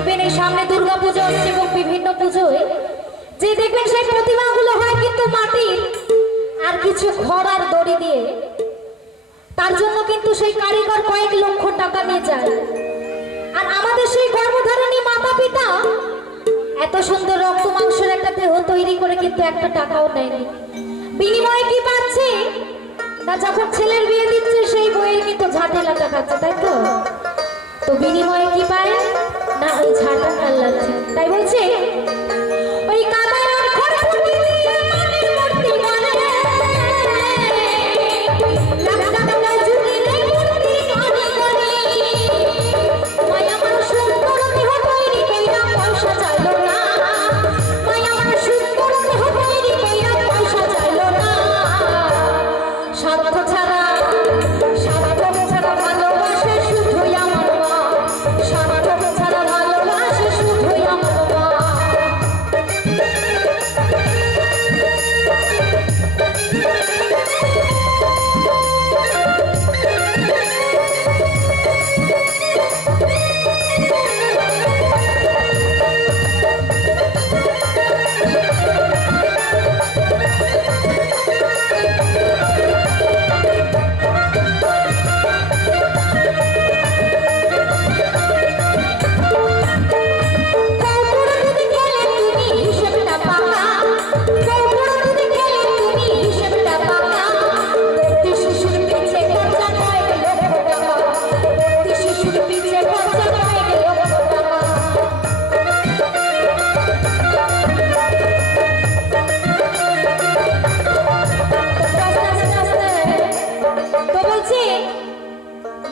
দেখবেন এই সামনে দুর্গা পুজো আসছে এবং বিভিন্ন পুজোয়। যে দেখবেন সেই প্রতিমাগুলো হয় কিন্তু মাটি আর কিছু ঘর আর দড়ি দিয়ে। তার জন্য কিন্তু সেই কারিগর কয়েক লক্ষ টাকা নিয়ে যায়। আর আমাদের সেই গর্ভধারণী মাতা পিতা এত সুন্দর রক্ত মাংসের একটা দেহ তৈরি করে কিন্তু একটা টাকাও নেয়নি বিনিময়ে কি পাচ্ছে? না, যখন ছেলের বিয়ে দিচ্ছে, সেই বইয়ের কিন্তু ঝাঁটেলাটা খাচ্ছে তাই তো? তো বিনিময়ে কি পায়? না ওই ঝাঁটা লাগছে তাই বলছে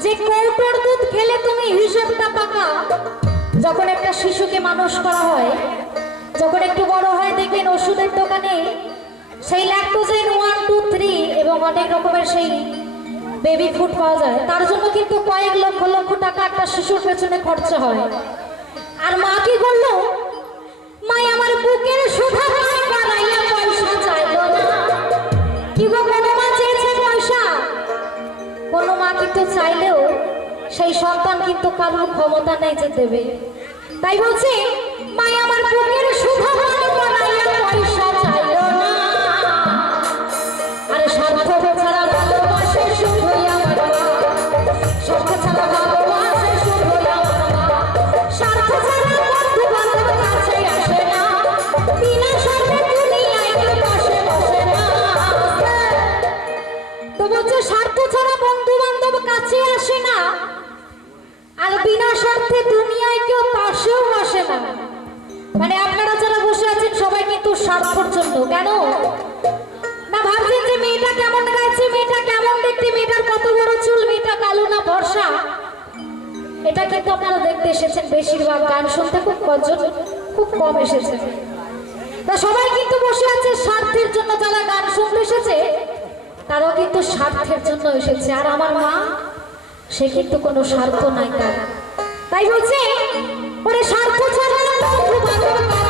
যে কৌটোর দুধ খেলে তুমি হিসেবটা পাকা? যখন একটা শিশুকে মানুষ করা হয়, যখন একটু বড় হয়, দেখবেন ওষুধের দোকানে সেই ল্যাক্টোজেন ওয়ান টু থ্রি এবং অনেক রকমের সেই বেবি ফুড পাওয়া যায়। তার জন্য কিন্তু কয়েক লক্ষ লক্ষ টাকা একটা শিশুর পেছনে খরচা হয়। আর মা কি করল? মাই, আমার বুকের সুধা কোনো মা কিন্তু চাইলেও সেই সন্তান কিন্তু কারোর ক্ষমতা নেই যে দেবে। তাই বলছি, মায় আমার বুকের সুধা স্বার্থে দুনিয়ায় কেউ পাশেও বসে না। মানে আপনারা যারা বসে আছেন, সবাই কিন্তু স্বার্থর জন্য, কেন? না ভাবছেন যে মেয়েটা কেমন গাইছে, মেয়েটা কেমন দেখতে, মেয়েটার কত বড় চুল, মেয়েটা কালো না বর্ষা এটা কিন্তু আপনারা দেখতে এসেছেন বেশিরভাগ গান শুনতে, খুব কজন, খুব কম এসেছেন তা সবাই কিন্তু বসে আছে স্বার্থের জন্য, যারা গান শুনতে এসেছে, তারাও কিন্তু স্বার্থের জন্য এসেছে। আর আমার মা, সে কিন্তু কোনো স্বার্থ নাই তার। তাই বলছে ওরে স্বার্থ ছাড়া বন্ধু বান্ধব